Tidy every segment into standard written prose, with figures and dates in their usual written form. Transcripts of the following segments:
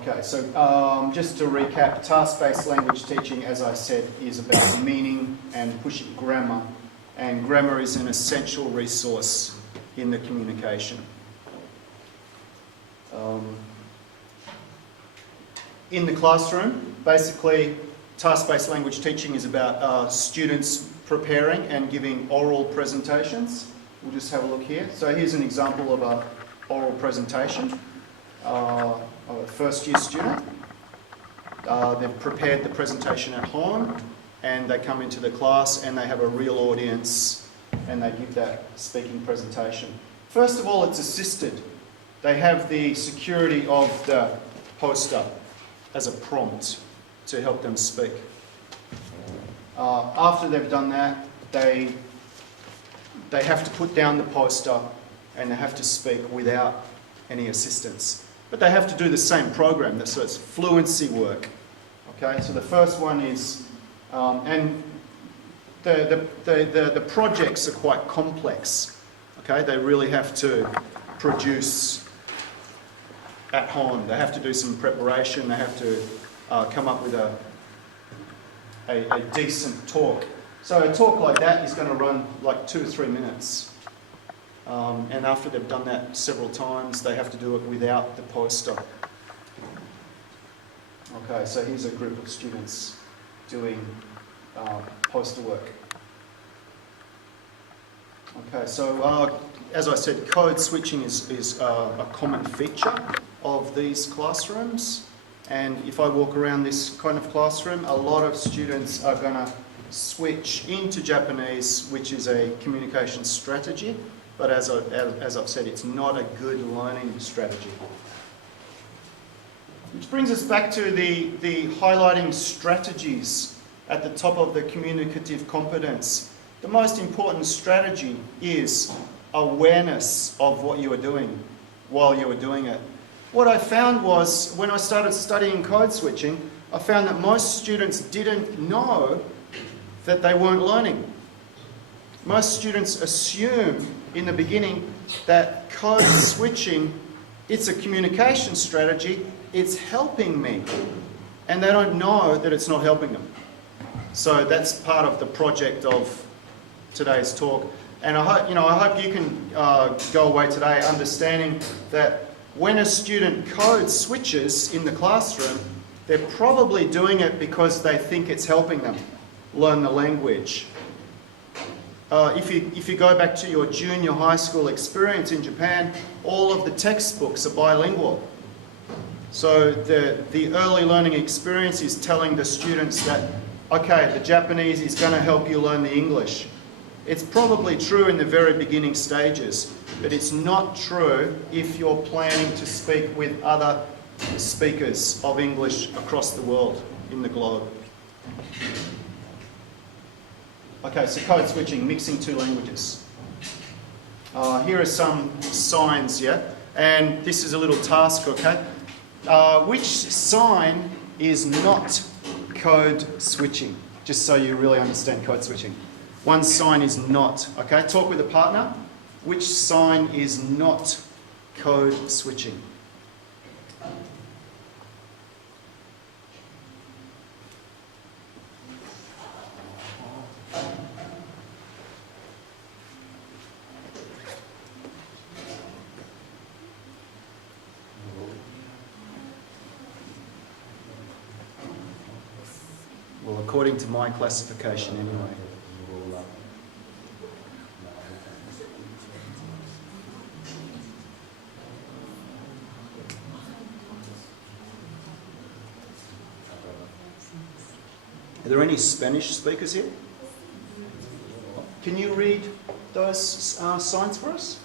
Okay, so just to recap, task-based language teaching, as I said, is about meaning and pushing grammar. And grammar is an essential resource in the communication. In the classroom, basically, task-based language teaching is about students preparing and giving oral presentations. We'll just have a look here. So here's an example of an oral presentation of a first-year student. They've prepared the presentation at home, and they come into the class and they have a real audience and they give that speaking presentation. First of all, it's assisted. They have the security of the poster as a prompt to help them speak. After they've done that, they have to put down the poster and they have to speak without any assistance. But they have to do the same program, so it's fluency work. Okay, so the first one is, and the projects are quite complex. Okay, they really have to produce at home. They have to do some preparation. They have to come up with a decent talk. So a talk like that is going to run like 2 or 3 minutes. And after they've done that several times, they have to do it without the poster. Okay, so here's a group of students doing poster work. Okay, so as I said, code switching is a common feature of these classrooms. And if I walk around this kind of classroom, a lot of students are going to switch into Japanese, which is a communication strategy. But as I've said, it's not a good learning strategy. Which brings us back to the highlighting strategies at the top of the communicative competence. The most important strategy is awareness of what you are doing while you are doing it. What I found was, when I started studying code switching, I found that most students didn't know that they weren't learning. Most students assume in the beginning that code switching, it's a communication strategy, it's helping me. And they don't know that it's not helping them. So that's part of the project of today's talk. And I hope you can go away today understanding that when a student code switches in the classroom, they're probably doing it because they think it's helping them learn the language. If you go back to your junior high school experience in Japan, all of the textbooks are bilingual. So the early learning experience is telling the students that, okay, the Japanese is going to help you learn the English. It's probably true in the very beginning stages, but it's not true if you're planning to speak with other speakers of English across the world, in the globe. Okay, so code switching, mixing 2 languages. Here are some signs, yeah? And this is a little task, okay? Which sign is not code switching? Just so you really understand code switching. One sign is not, okay? Talk with a partner. Which sign is not code switching? Well, according to my classification anyway. Are there any Spanish speakers here? Can you read those signs for us?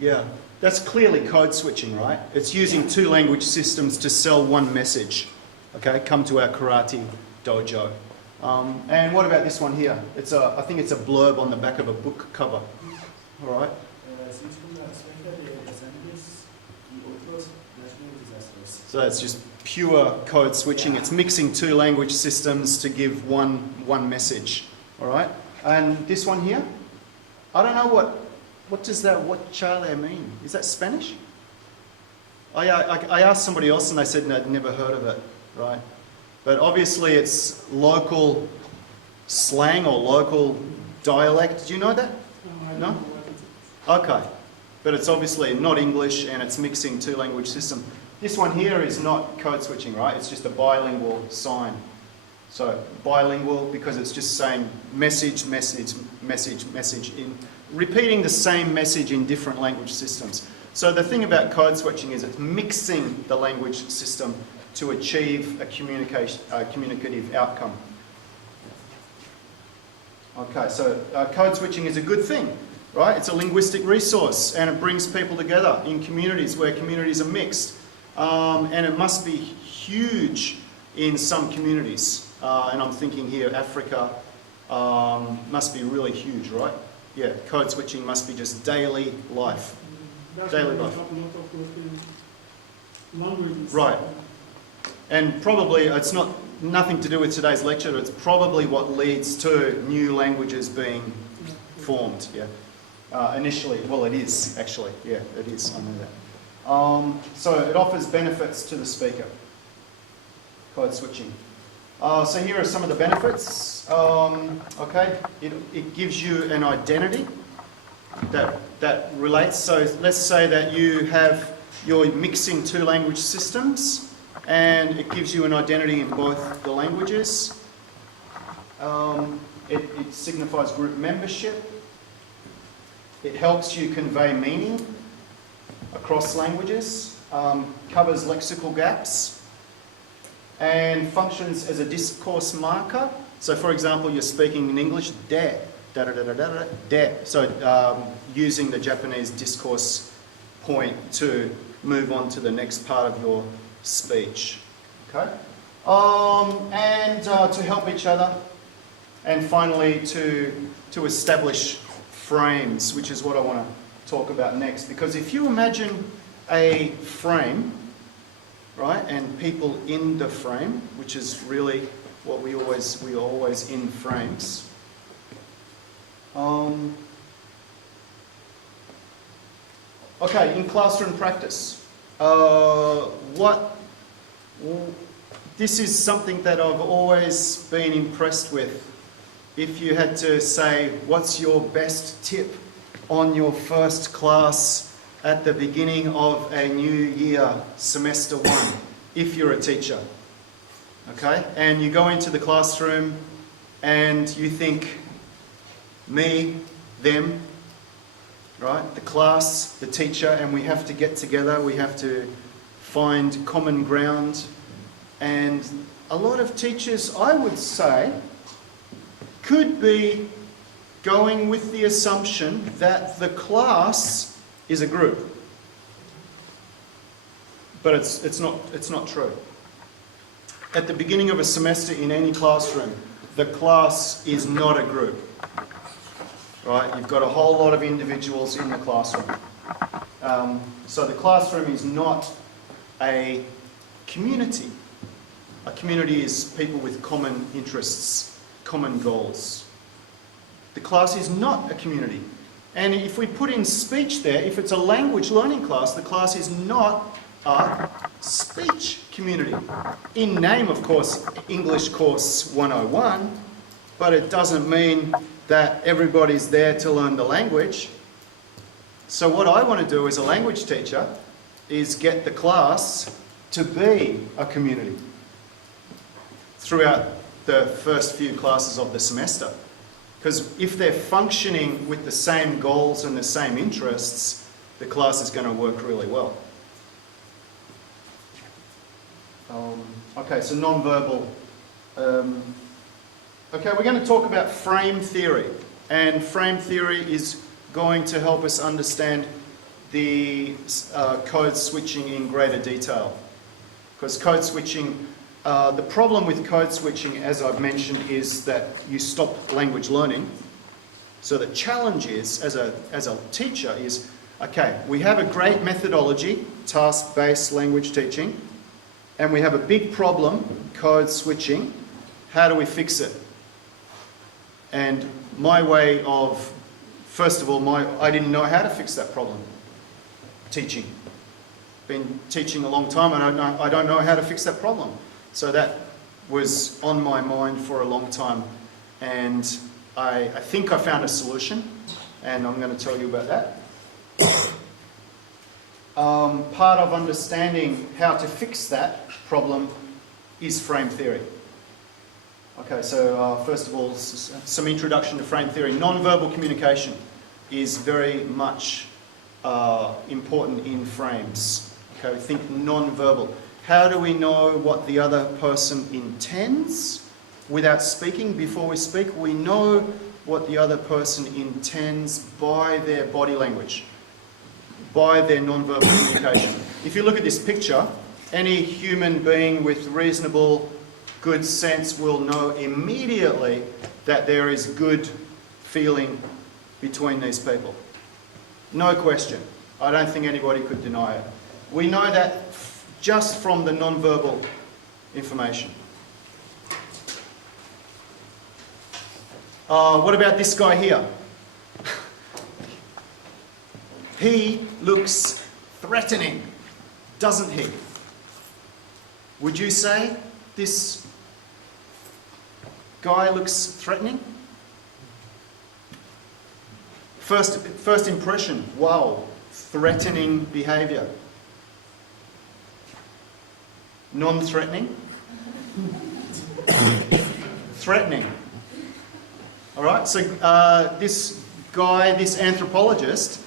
Yeah, that's clearly code switching, right? It's using 2 language systems to sell one message. Okay, come to our karate dojo. And what about this one here? I think it's a blurb on the back of a book cover. All right. So it's just pure code switching. It's mixing 2 language systems to give one message. All right. And this one here, I don't know what does that what chale mean? Is that Spanish? I asked somebody else and they said they'd never heard of it, right? But obviously it's local slang or local dialect. Do you know that? No? Okay. But it's obviously not English and it's mixing two language system. This one here is not code switching, right? It's just a bilingual sign. So bilingual because it's just saying message, message, message, message, in repeating the same message in different language systems. So the thing about code switching is it's mixing the language system to achieve a communicative outcome. Okay, so code switching is a good thing, right? It's a linguistic resource and it brings people together in communities where communities are mixed. And it must be huge in some communities. And I'm thinking here, Africa must be really huge, right? Yeah, code switching must be just daily life. Daily life. Right. And probably it's nothing to do with today's lecture, it's probably what leads to new languages being formed, yeah. Initially, well it is actually, yeah, it is, I know that. So it offers benefits to the speaker, code switching. So here are some of the benefits. Okay, it gives you an identity that relates. So let's say that you're mixing two language systems and it gives you an identity in both the languages. It signifies group membership. It helps you convey meaning across languages, covers lexical gaps, and functions as a discourse marker. So for example, you're speaking in English, de, da da da da da de. So using the Japanese discourse point to move on to the next part of your speech. Okay? And to help each other. And finally, to establish frames, which is what I want to talk about next. Because if you imagine a frame, right, and people in the frame, which is really what we always in frames. Okay, in classroom practice, this is something that I've always been impressed with. If you had to say, what's your best tip on your first class at the beginning of a new year, semester 1, if you're a teacher, okay? And you go into the classroom and you think, me, them, right? The class, the teacher, and we have to get together, we have to find common ground. And a lot of teachers, I would say, could be going with the assumption that the class is a group. But it's not true. At the beginning of a semester in any classroom, the class is not a group. Right? You've got a whole lot of individuals in the classroom. So the classroom is not a community. A community is people with common interests, common goals. The class is not a community. And if we put in speech there, if it's a language learning class, the class is not a speech community. In name, of course, English Course 101, but it doesn't mean that everybody's there to learn the language. So what I want to do as a language teacher is get the class to be a community throughout the first few classes of the semester. Because if they're functioning with the same goals and the same interests, the class is going to work really well. Okay, so non-verbal. Okay, we're going to talk about frame theory. And frame theory is going to help us understand the code switching in greater detail. Because code switching, the problem with code switching, as I've mentioned, is that you stop language learning. So the challenge is, as a teacher, is, okay, we have a great methodology, task-based language teaching, and we have a big problem, code switching. How do we fix it? And my way of, first of all, I didn't know how to fix that problem. Teaching. Been teaching a long time and I don't know how to fix that problem. So that was on my mind for a long time, and I think I found a solution, and I'm going to tell you about that. Part of understanding how to fix that problem is frame theory. Okay, so first of all, some introduction to frame theory. Non-verbal communication is very much important in frames. Okay, think non-verbal. How do we know what the other person intends without speaking? Before we speak, we know what the other person intends by their body language, by their non-verbal communication. If you look at this picture, any human being with reasonable good sense will know immediately that there is good feeling between these people. No question. I don't think anybody could deny it. We know that just from the non-verbal information. What about this guy here? He looks threatening, doesn't he? Would you say this guy looks threatening? First impression, wow, threatening behaviour. Non-threatening? Threatening. All right, so this guy, this anthropologist,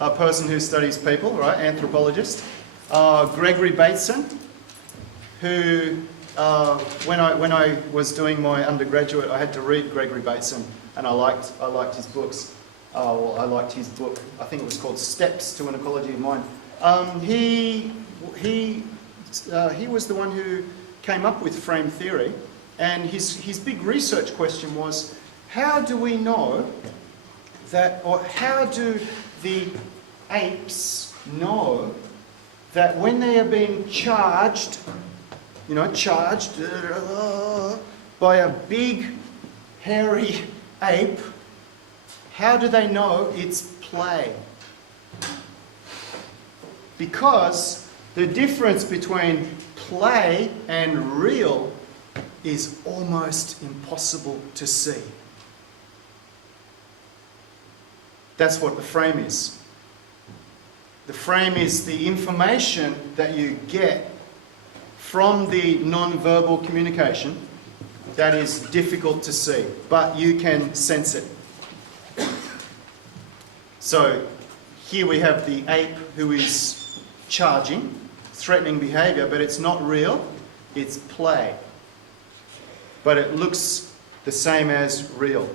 a person who studies people, right, anthropologist, Gregory Bateson, who, when I was doing my undergraduate, I had to read Gregory Bateson, and I liked his books. Well, I liked his book. I think it was called Steps to an Ecology of Mind. He was the one who came up with frame theory, and his big research question was, how do we know that, or how do the apes know that when they are being charged, by a big, hairy ape, how do they know it's play? Because the difference between play and real is almost impossible to see. That's what the frame is. The frame is the information that you get from the non-verbal communication that is difficult to see, but you can sense it. So here we have the ape who is charging, threatening behaviour, but it's not real, it's play. But it looks the same as real.